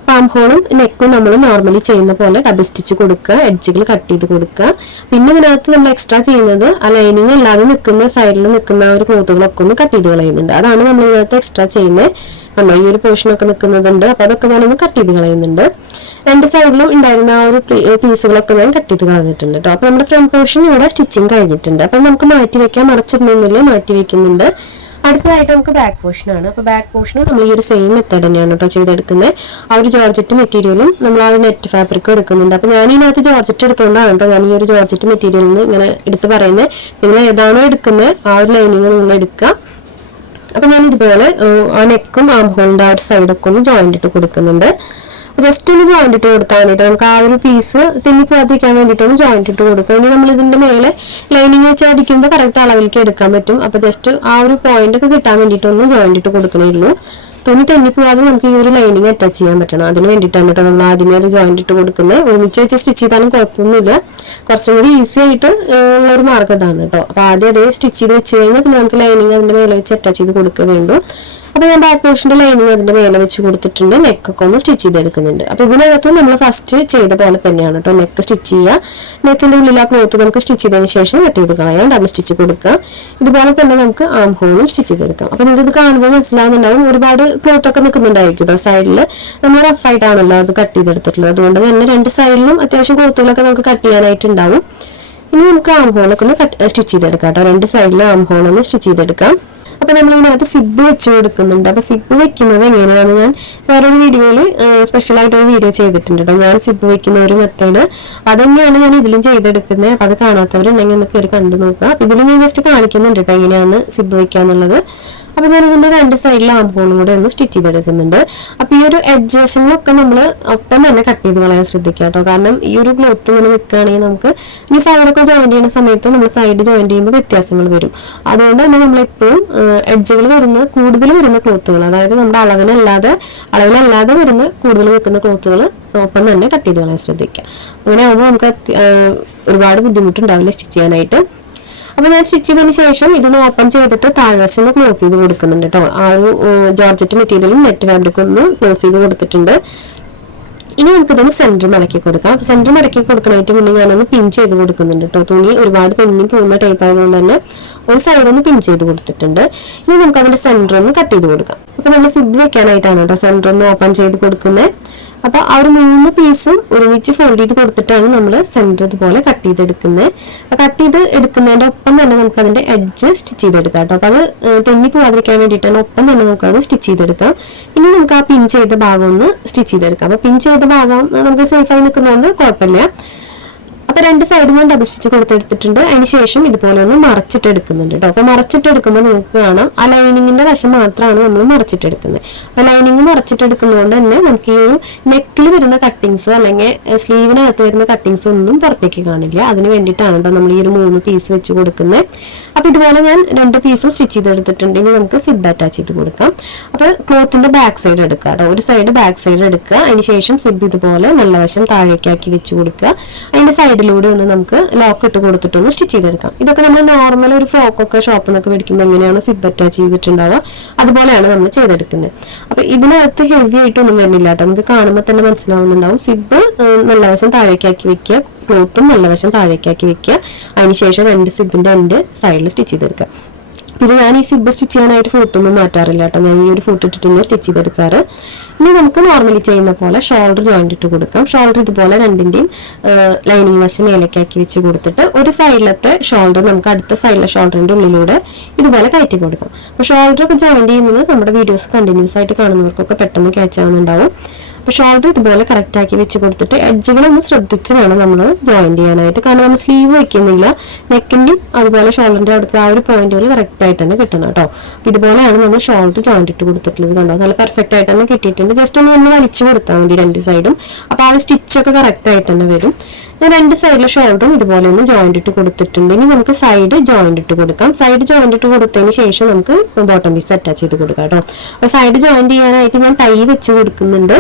പാം ഹോളും നെക്കും നമ്മൾ നോർമലി ചെയ്യുന്ന പോലെ ഡബിൾ സ്റ്റിച്ച് കൊടുക്കുക, എഡ്ജുകൾ കട്ട് ചെയ്ത് കൊടുക്കുക. പിന്നെ ഇതിനകത്ത് നമ്മൾ എക്സ്ട്രാ ചെയ്യുന്നത് ആ ലൈനിങ് അല്ലാതെ നിൽക്കുന്ന സൈഡിൽ നിൽക്കുന്ന ആ ഒരു ക്ലോത്തുകളൊക്കെ ഒന്ന് കട്ട് ചെയ്ത് കളയുന്നുണ്ട്. അതാണ് നമ്മൾ ഇതിനകത്ത് എക്സ്ട്രാ ചെയ്യുന്നത്. ഈ ഒരു പോർഷനൊക്കെ നിൽക്കുന്നുണ്ട്, അപ്പൊ അതൊക്കെ ഞാനൊന്ന് കട്ട് ചെയ്ത് കളയുന്നുണ്ട്. രണ്ട് സൈഡിലും ഉണ്ടായിരുന്ന ആ ഒരു പീസുകളൊക്കെ ഞാൻ കട്ട് ചെയ്ത് കളഞ്ഞിട്ടുണ്ട് കേട്ടോ. അപ്പൊ നമ്മുടെ ഫ്രണ്ട് പോർഷൻ ഇവിടെ സ്റ്റിച്ചിങ് കഴിഞ്ഞിട്ടുണ്ട്. അപ്പൊ നമുക്ക് മാറ്റി വെക്കാം, മറച്ചിടണമെന്നില്ല, മാറ്റി വെക്കുന്നുണ്ട്. അടുത്തതായിട്ട് നമുക്ക് ബാക്ക് പോർഷൻ ആണ്. അപ്പൊ ബാക്ക് പോർഷൻ നമ്മൾ ഈ ഒരു സെയിം മെത്തേഡ് തന്നെയാണ് കേട്ടോ ചെയ്തെടുക്കുന്നത്. ആ ഒരു ജോർജറ്റ് മെറ്റീരിയലും നമ്മൾ ആ ഒരു നെറ്റ് ഫാബ്രിക്കും എടുക്കുന്നുണ്ട്. അപ്പൊ ഞാൻ ഇതിനകത്ത് ജോർജറ്റ് എടുത്തുകൊണ്ടാണ് കേട്ടോ ഞാൻ ഈ ഒരു ജോർജറ്റ് മെറ്റീരിയലിൽ നിന്ന് ഇങ്ങനെ എടുത്ത് പറയുന്നത്. നിങ്ങൾ ഏതാണോ എടുക്കുന്നത് ആ ഒരു ലൈനിങ് നിങ്ങൾ എടുക്കുക. അപ്പൊ ഞാൻ ഇതുപോലെ ആ നെക്കും ആം ഹോളിന്റെ ആ ഒരു സൈഡൊക്കെ ഒന്ന് ജോയിന്റ് ഇട്ട് കൊടുക്കുന്നുണ്ട്. ജസ്റ്റ് ഒന്ന് ജോയിന്റ് ഇട്ട് കൊടുത്താൽ വേണ്ടിയിട്ട് നമുക്ക് ആ ഒരു പീസ് തെന്നിപ്പോകാതിരിക്കാൻ വേണ്ടിയിട്ടൊന്ന് ജോയിന്റ് ഇട്ട് കൊടുക്കുക. ഇനി നമ്മൾ ഇതിന്റെ മേലെ ലൈനിങ് വെച്ച് അടിക്കുമ്പോൾ കറക്റ്റ് അളവിലേക്ക് എടുക്കാൻ പറ്റും. അപ്പൊ ജസ്റ്റ് ആ ഒരു പോയിന്റ് ഒക്കെ കിട്ടാൻ വേണ്ടിയിട്ടൊന്ന് ജോയിന്റ് ഇട്ട് കൊടുക്കണേ ഉള്ളൂ. തുണി തെന്നിപ്പോകാതെ നമുക്ക് ഈ ഒരു ലൈനിങ് അറ്റാച്ച് ചെയ്യാൻ പറ്റണം. അതിന് വേണ്ടിയിട്ടാണ് കേട്ടോ നമ്മൾ ആദ്യമേ അത് ജോയിന്റ് ഇട്ട് കൊടുക്കുന്നത്. ഒരുമിച്ച് വെച്ച് സ്റ്റിച്ച് ചെയ്താലും കുഴപ്പമൊന്നുമില്ല, കുറച്ചും കൂടി ഈസി ആയിട്ട് ഉള്ള ഒരു മാർഗ്ഗം ഇതാണ് കേട്ടോ. അപ്പൊ ആദ്യം അതേ സ്റ്റിച്ച് ചെയ്ത് വെച്ച് കഴിഞ്ഞാൽ പിന്നെ നമുക്ക് ലൈനിങ് അതിന്റെ മേലെ വെച്ച് അറ്റാച്ച് ചെയ്ത് കൊടുക്കുക വേണ്ടു. അപ്പൊ ഞാൻ ബാക്ക് പോർഷന്റെ ലൈനിങ് അതിന്റെ മേലെ വെച്ച് കൊടുത്തിട്ടുണ്ട്. നെക്കൊക്കെ ഒന്ന് സ്റ്റിച്ച് ചെയ്തെടുക്കുന്നുണ്ട്. അപ്പൊ ഇതിനകത്ത് നമ്മൾ ഫസ്റ്റ് ചെയ്ത പോലെ തന്നെയാണ് കേട്ടോ നെക്ക് സ്റ്റിച്ച് ചെയ്യുക. നെക്കിന്റെ ഉള്ളിൽ ആ ക്ലോത്ത് നമുക്ക് സ്റ്റിച്ച് ചെയ്തതിന് ശേഷം കട്ട് ചെയ്ത് കളയാം, ഡബിൾ സ്റ്റിച്ച് കൊടുക്കുക. ഇതുപോലെ തന്നെ നമുക്ക് ആം ഹോളും സ്റ്റിച്ച് ചെയ്തെടുക്കാം. അപ്പൊ നിങ്ങൾക്ക് ഇത് കാണുമ്പോൾ മനസ്സിലാവുന്നുണ്ടാവും ഒരുപാട് ക്ലോത്ത് ഒക്കെ നിൽക്കുന്നുണ്ടായിരിക്കും കേട്ടോ സൈഡിൽ. നമ്മൾ റഫായിട്ടാണല്ലോ അത് കട്ട് ചെയ്തെടുത്തിട്ടുള്ളത്, അതുകൊണ്ട് തന്നെ രണ്ട് സൈഡിലും അത്യാവശ്യം ക്ലോത്തുകളൊക്കെ നമുക്ക് കട്ട് ചെയ്യാനായിട്ടുണ്ടാവും. ഇനി നമുക്ക് ആം ഹോളൊക്കെ ഒന്ന് സ്റ്റിച്ച് ചെയ്തെടുക്കാം കേട്ടോ. രണ്ട് സൈഡിലും ആം ഹോളൊന്ന് സ്റ്റിച്ച് ചെയ്തെടുക്കാം. അപ്പൊ നമ്മൾ ഇതിനകത്ത് സിബ് വെച്ച് കൊടുക്കുന്നുണ്ട്. അപ്പൊ സിബ് വെക്കുന്നത് എങ്ങനെയാണ് ഞാൻ വേറൊരു വീഡിയോയിൽ സ്പെഷ്യൽ ആയിട്ടൊരു വീഡിയോ ചെയ്തിട്ടുണ്ട് കേട്ടോ. ഞാൻ സിബ് വെക്കുന്ന ഒരു മെത്തേഡ് അത് തന്നെയാണ് ഞാൻ ഇതിലും ചെയ്തെടുക്കുന്നത്. അപ്പൊ അത് കാണാത്തവരുണ്ടെങ്കിൽ ഒന്ന് കയറി കണ്ടു നോക്കുക. അപ്പൊ ഇതിൽ ഞാൻ ജസ്റ്റ് കാണിക്കുന്നുണ്ട് കേട്ടോ എങ്ങനെയാണ് സിബ് വെക്കാന്നുള്ളത്. അപ്പൊ ഞാൻ ഇതിന്റെ രണ്ട് സൈഡിൽ ആം ഹോളും കൂടെ ഒന്ന് സ്റ്റിച്ച് ചെയ്തെടുക്കുന്നുണ്ട്. അപ്പൊ ഈ ഒരു എഡ്ജ് വശങ്ങളൊക്കെ നമ്മൾ ഒപ്പം തന്നെ കട്ട് ചെയ്ത് കളയാൻ ശ്രദ്ധിക്കുക കേട്ടോ. കാരണം ഈ ഒരു ക്ലോത്ത് ഇങ്ങനെ നിൽക്കുകയാണെങ്കിൽ നമുക്ക് ഈ സൈഡൊക്കെ ജോയിന്റ് ചെയ്യുന്ന സമയത്ത് നമ്മൾ സൈഡ് ജോയിന്റ് ചെയ്യുമ്പോൾ വ്യത്യാസങ്ങൾ വരും. അതുകൊണ്ട് തന്നെ നമ്മളെപ്പോഴും എഡ്ജുകൾ വരുന്ന കൂടുതൽ വരുന്ന ക്ലോത്തുകൾ, അതായത് നമ്മുടെ അളവിലല്ലാതെ വരുന്ന കൂടുതൽ നിൽക്കുന്ന ക്ലോത്തുകൾ ഒപ്പം തന്നെ കട്ട് ചെയ്ത് കളയാൻ ശ്രദ്ധിക്കുക. അങ്ങനെ ആകുമ്പോൾ നമുക്ക് ഒരുപാട് ബുദ്ധിമുട്ടുണ്ടാവില്ല സ്റ്റിച്ച് ചെയ്യാനായിട്ട്. അപ്പൊ ഞാൻ സ്റ്റിച്ച് ചെയ്തതിന് ശേഷം ഇതൊന്ന് ഓപ്പൺ ചെയ്തിട്ട് താഴ്വശം ക്ലോസ് ചെയ്ത് കൊടുക്കുന്നുണ്ട് കേട്ടോ. ആ ഒരു ജോർജറ്റ് മെറ്റീരിയലും നെറ്റ് ഫാബ്രിക്കും ഒന്ന് ക്ലോസ് ചെയ്ത് കൊടുത്തിട്ടുണ്ട്. ഇനി നമുക്കിതൊന്ന് സെന്റർ മടക്കി കൊടുക്കാം. സെന്റർ മടക്കി കൊടുക്കണായിട്ട് മുന്നേ ഞാനൊന്ന് പിൻ ചെയ്ത് കൊടുക്കുന്നുണ്ട് കേട്ടോ. തുണി ഒരുപാട് തെന്നി പോകുന്ന ടൈപ്പ് ആയതുകൊണ്ട് തന്നെ ഒരു സൈഡ് ഒന്ന് പിൻ ചെയ്ത് കൊടുത്തിട്ടുണ്ട്. ഇനി നമുക്ക് അതിന്റെ സെന്റർ ഒന്ന് കട്ട് ചെയ്ത് കൊടുക്കാം. അപ്പൊ നമ്മൾ സിബ് വെക്കാനായിട്ടാണ് കേട്ടോ സെന്റർ ഒന്ന് ഓപ്പൺ ചെയ്ത് കൊടുക്കുന്നത്. അപ്പൊ ആ ഒരു 3 പീസും ഒരുമിച്ച് ഫോൾഡ് ചെയ്ത് കൊടുത്തിട്ടാണ് നമ്മൾ സെന്റർ ഇതുപോലെ കട്ട് ചെയ്തെടുക്കുന്നത്. കട്ട് ചെയ്ത് എടുക്കുന്നതിന്റെ ഒപ്പം തന്നെ നമുക്ക് അതിന്റെ എഡ്ജ് സ്റ്റിച്ച് ചെയ്തെടുക്കാം കേട്ടോ. അപ്പൊ അത് തെന്നി പോകാതിരിക്കാൻ വേണ്ടിയിട്ടാണ് ഒപ്പം തന്നെ നമുക്ക് അത് സ്റ്റിച്ച് ചെയ്തെടുക്കാം. ഇനി നമുക്ക് ആ പിൻ ചെയ്ത ഭാഗം ഒന്ന് സ്റ്റിച്ച് ചെയ്തെടുക്കാം. അപ്പൊ പിൻ ചെയ്ത ഭാഗം നമുക്ക് സേഫായി നിൽക്കുന്നതുകൊണ്ട് കുഴപ്പമില്ല. അപ്പൊ രണ്ട് സൈഡും ഞാൻ ഡബിൾ സ്റ്റിച്ച് കൊടുത്തെടുത്തിട്ടുണ്ട്. അതിനുശേഷം ഇതുപോലെ ഒന്ന് മറച്ചിട്ട് എടുക്കുന്നുണ്ട് കേട്ടോ. അപ്പൊ മറച്ചിട്ട് എടുക്കുമ്പോൾ നിങ്ങൾക്ക് കാണാം ആ ലൈനിങ്ങിന്റെ വശം മാത്രമാണ് നമ്മൾ മറച്ചിട്ടെടുക്കുന്നത്. അപ്പൊ ലൈനിങ് മറച്ചിട്ടെടുക്കുന്നതുകൊണ്ട് തന്നെ നമുക്ക് ഈ ഒരു നെക്കിൽ വരുന്ന കട്ടിങ്സോ അല്ലെങ്കിൽ സ്ലീവിനകത്ത് വരുന്ന കട്ടിങ്സോ ഒന്നും പുറത്തേക്ക് കാണില്ല. അതിന് വേണ്ടിയിട്ടാണ് കേട്ടോ നമ്മൾ ഈ ഒരു 3 പീസ് വെച്ച് കൊടുക്കുന്നത്. അപ്പൊ ഇതുപോലെ ഞാൻ 2 പീസും സ്റ്റിച്ച് ചെയ്തെടുത്തിട്ടുണ്ട്. ഇനി നമുക്ക് സിബ് അറ്റാച്ച് ചെയ്ത് കൊടുക്കാം. അപ്പൊ ക്ലോത്തിന്റെ ബാക്ക് സൈഡ് എടുക്കുക കേട്ടോ. ഒരു സൈഡ് ബാക്ക് സൈഡ് എടുക്കുക. അതിനുശേഷം സിബ് ഇതുപോലെ നല്ല വശം താഴേക്കാക്കി വെച്ച് കൊടുക്കുക. അതിന്റെ സൈഡിലൂടെ ഒന്ന് നമുക്ക് ലോക്ക് ഇട്ട് കൊടുത്തിട്ടൊന്ന് സ്റ്റിച്ച് ചെയ്തെടുക്കാം. ഇതൊക്കെ നമ്മൾ നോർമൽ ഒരു ഫ്രോക്കൊക്കെ ഷോപ്പിൽ നിന്നൊക്കെ മേടിക്കുമ്പോൾ എങ്ങനെയാണ് സിബ് അറ്റാച്ച് ചെയ്തിട്ടുണ്ടാവുക അതുപോലെയാണ് നമ്മൾ ചെയ്തെടുക്കുന്നത്. അപ്പൊ ഇതിനകത്ത് ഹെവി ആയിട്ടൊന്നും വരുന്നില്ല കേട്ടോ. നമുക്ക് കാണുമ്പോൾ തന്നെ മനസ്സിലാവുന്നുണ്ടാവും. സിബ് നല്ല വശം താഴേക്കാക്കി വെക്കുക, ക്ലോത്തും നല്ല വശം താഴേക്കാക്കി വെക്കുക. അതിനുശേഷം 2 സിബിന്റെ എൻഡ് സൈഡിൽ സ്റ്റിച്ച് ചെയ്തെടുക്കുക. പിന്നെ ഞാൻ ഈ സിബ് സ്റ്റിച്ച് ചെയ്യാനായിട്ട് ഫോട്ടൊന്നും മാറ്റാറില്ല കേട്ടോ. ഞാൻ ഈ ഒരു ഫോട്ടോ ഇട്ടിട്ട് സ്റ്റിച്ച് ചെയ്തെടുക്കാറ്. ഇനി നമുക്ക് നോർമലി ചെയ്യുന്ന പോലെ ഷോൾഡർ ജോയിന്റ് ഇട്ട് കൊടുക്കാം. ഷോൾഡർ ഇതുപോലെ രണ്ടിന്റെയും ലൈനിങ് വശം മേലേക്കാക്കി വെച്ച് കൊടുത്തിട്ട് ഒരു സൈഡിലത്തെ ഷോൾഡർ നമുക്ക് അടുത്ത സൈഡിലെ ഷോൾഡറിന്റെ ഉള്ളിലൂടെ ഇതുപോലെ കയറ്റി കൊടുക്കാം. അപ്പൊ ഷോൾഡർ ഒക്കെ ജോയിന്റ് ചെയ്യുന്നത് നമ്മുടെ വീഡിയോസ് കണ്ടിന്യൂസ് ആയിട്ട് കാണുന്നവർക്കൊക്കെ പെട്ടെന്ന് ക്യാച്ച് ആവുന്നുണ്ടാവും. അപ്പൊ ഷോൾഡർ ഇതുപോലെ കറക്റ്റ് ആക്കി വെച്ച് കൊടുത്തിട്ട് എഡ്ജുകളൊന്ന് ശ്രദ്ധിച്ച് വേണം നമ്മൾ ജോയിന്റ് ചെയ്യാനായിട്ട്. കാരണം നമ്മൾ സ്ലീവ് വെക്കുന്നില്ല, നെക്കിന്റെയും അതുപോലെ ഷോൾഡറിന്റെ അടുത്ത് ആ ഒരു പോയിന്റുകൾ കറക്റ്റ് ആയിട്ട് തന്നെ കിട്ടണം കേട്ടോ. ഇതുപോലെയാണ് നമ്മൾ ഷോൾഡർ ജോയിന്റ് ഇട്ട് കൊടുത്തിട്ടുള്ളത്. കണ്ടോ, നല്ല പെർഫെക്റ്റ് ആയിട്ട് തന്നെ കിട്ടിയിട്ടുണ്ട്. ജസ്റ്റ് ഒന്ന് നമ്മൾ വലിച്ചു കൊടുത്താൽ മതി 2 സൈഡും. അപ്പൊ ആ ഒരു സ്റ്റിച്ചൊക്കെ കറക്റ്റ് ആയിട്ട് തന്നെ വരും. ഞാൻ 2 സൈഡിലെ ഷോൾഡറും ഇതുപോലെ ഒന്ന് ജോയിന്റ് ഇട്ട് കൊടുത്തിട്ടുണ്ട്. ഇനി നമുക്ക് സൈഡ് ജോയിന്റ് ഇട്ട് കൊടുക്കാം. സൈഡ് ജോയിന്റ് ഇട്ട് കൊടുത്തതിന് ശേഷം നമുക്ക് ബോട്ടം പീസ് അറ്റാച്ച് ചെയ്ത് കൊടുക്കാം കേട്ടോ. അപ്പൊ സൈഡ് ജോയിന്റ് ചെയ്യാനായിട്ട് ഞാൻ ടൈ വെച്ച് കൊടുക്കുന്നുണ്ട്.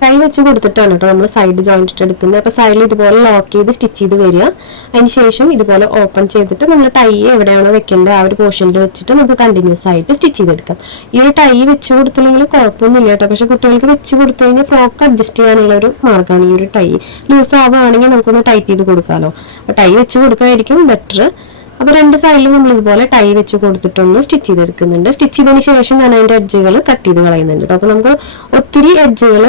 കൈ വെച്ച് കൊടുത്തിട്ടാണ് കേട്ടോ നമ്മൾ സൈഡ് ജോയിന്റ് ഇട്ട് എടുക്കുന്നത്. അപ്പോൾ സൈഡിൽ ഇതുപോലെ ലോക്ക് ചെയ്ത് സ്റ്റിച്ച് ചെയ്ത് വരിക. അതിന് ശേഷം ഇതുപോലെ ഓപ്പൺ ചെയ്തിട്ട് നമ്മൾ ടൈ എവിടെയാണോ വെക്കേണ്ടത് ആ ഒരു പോർഷനിൽ വെച്ചിട്ട് നമുക്ക് കണ്ടിന്യൂസ് ആയിട്ട് സ്റ്റിച്ച് ചെയ്തെടുക്കാം. ഈ ഒരു ടൈ വെച്ച് കൊടുത്തില്ലെങ്കിൽ കുഴപ്പമൊന്നുമില്ല കേട്ടോ. പക്ഷെ കുട്ടികൾക്ക് വെച്ച് കൊടുത്തു കഴിഞ്ഞാൽ ഫ്രോക്ക് അഡ്ജസ്റ്റ് ചെയ്യാനുള്ള ഒരു മാർഗ്ഗമാണ് ഈ ഒരു ടൈ. ലൂസ് ആവുകയാണെങ്കിൽ നമുക്കൊന്ന് ടൈറ്റ് ചെയ്ത് കൊടുക്കാമല്ലോ. അപ്പോൾ ടൈ വെച്ച് കൊടുക്കായിരിക്കും ബെറ്റർ. അപ്പോൾ രണ്ട് സൈഡിലും നമ്മൾ ഇതുപോലെ ടൈ വെച്ച് കൊടുത്തിട്ടൊന്ന് സ്റ്റിച്ച് ചെയ്തെടുക്കുന്നുണ്ട്. സ്റ്റിച്ച് ചെയ്തതിന് ശേഷം ഞാൻ അതിൻ്റെ എഡ്ജുകൾ കട്ട് ചെയ്ത് കളയുന്നുണ്ട് കേട്ടോ. അപ്പോൾ നമുക്ക് ഒത്തിരി എഡ്ജുകൾ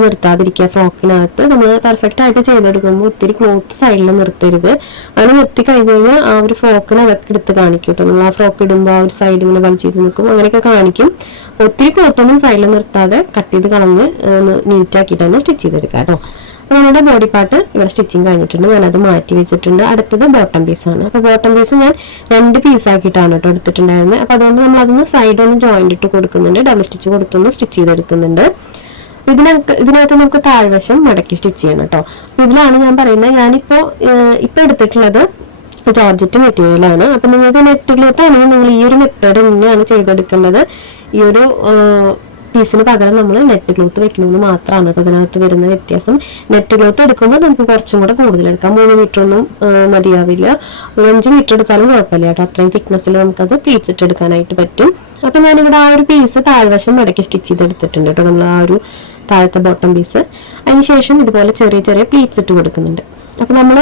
നിർത്താതിരിക്കുക. ഫ്രോക്കിനകത്ത് നമ്മൾ പെർഫെക്റ്റ് ആയിട്ട് ചെയ്തെടുക്കുമ്പോൾ ഒത്തിരി ക്ലോത്ത് സൈഡിൽ നിർത്തരുത്. അങ്ങനെ നിർത്തി കഴിഞ്ഞ് കഴിഞ്ഞാൽ ആ ഒരു ഫ്രോക്കിനകത്ത് എടുത്ത് കാണിക്കും കേട്ടോ. നമ്മൾ ആ ഫ്രോക്ക് ഇടുമ്പോൾ ആ ഒരു സൈഡ് ഇങ്ങനെ ബൾജ് ചെയ്ത് നിൽക്കും, അങ്ങനെയൊക്കെ കാണിക്കും. ഒത്തിരി ക്ലോത്തൊന്നും സൈഡിൽ നിർത്താതെ കട്ട് ചെയ്ത് കളഞ്ഞ് നീറ്റാക്കിയിട്ട് തന്നെ സ്റ്റിച്ച് ചെയ്തെടുക്കാം കേട്ടോ. നമ്മുടെ ബോഡി പാർട്ട് ഇവിടെ സ്റ്റിച്ചിങ് കഴിഞ്ഞിട്ടുണ്ട്, ഞാനത് മാറ്റി വെച്ചിട്ടുണ്ട്. അടുത്തത് ബോട്ടം പീസാണ്. അപ്പോൾ ബോട്ടം പീസ് ഞാൻ 2 പീസാക്കിയിട്ടാണ് കേട്ടോ എടുത്തിട്ടുണ്ടായിരുന്നത്. അപ്പോൾ അതുകൊണ്ട് നമ്മൾ അതൊന്ന് സൈഡ് ഒന്ന് ജോയിന്റ് ഇട്ട് കൊടുക്കുന്നുണ്ട്, ഡബിൾ സ്റ്റിച്ച് കൊടുത്തൊന്ന് സ്റ്റിച്ച് ചെയ്തെടുക്കുന്നുണ്ട്. ഇതിനകത്ത് നമുക്ക് താഴ്വശം മടക്കി സ്റ്റിച്ച് ചെയ്യണം കേട്ടോ. ഇതിലാണ് ഞാൻ പറയുന്നത്, ഇപ്പോൾ എടുത്തിട്ടുള്ളത് ജോർജറ്റ് മെറ്റീരിയലാണ്. അപ്പം നിങ്ങൾക്ക് നെറ്റ് ക്ലോത്ത് ആണെങ്കിൽ നിങ്ങൾ ഈ ഒരു മെത്തേഡ് തന്നെയാണ് ചെയ്തെടുക്കേണ്ടത്. ഈ ഒരു പീസിന് പകരം നമ്മൾ നെറ്റ് ക്ലോത്ത് വെക്കണമെന്ന് മാത്രമാണ് കേട്ടോ ഇതിനകത്ത് വരുന്ന വ്യത്യാസം. നെറ്റ് ക്ലോത്ത് എടുക്കുമ്പോൾ നമുക്ക് കുറച്ചും കൂടെ കൂടുതൽ എടുക്കാം. 3 മീറ്റർ ഒന്നും മതിയാവില്ല, 5 മീറ്റർ എടുത്താലും കുഴപ്പമില്ല കേട്ടോ. അത്രയും തിക്നെസ്സിൽ നമുക്കത് പ്ലീറ്റ്സ് ഇട്ട് എടുക്കാനായിട്ട് പറ്റും. അപ്പം ഞാനിവിടെ ആ ഒരു പീസ് താഴ്വശം മടക്കി സ്റ്റിച്ച് ചെയ്തെടുത്തിട്ടുണ്ട് കേട്ടോ, നമ്മൾ ആ ഒരു താഴത്തെ ബോട്ടം പീസ്. അതിനുശേഷം ഇതുപോലെ ചെറിയ ചെറിയ പ്ലീറ്റ്സ് ഇട്ട് കൊടുക്കുന്നുണ്ട്. അപ്പോൾ നമ്മൾ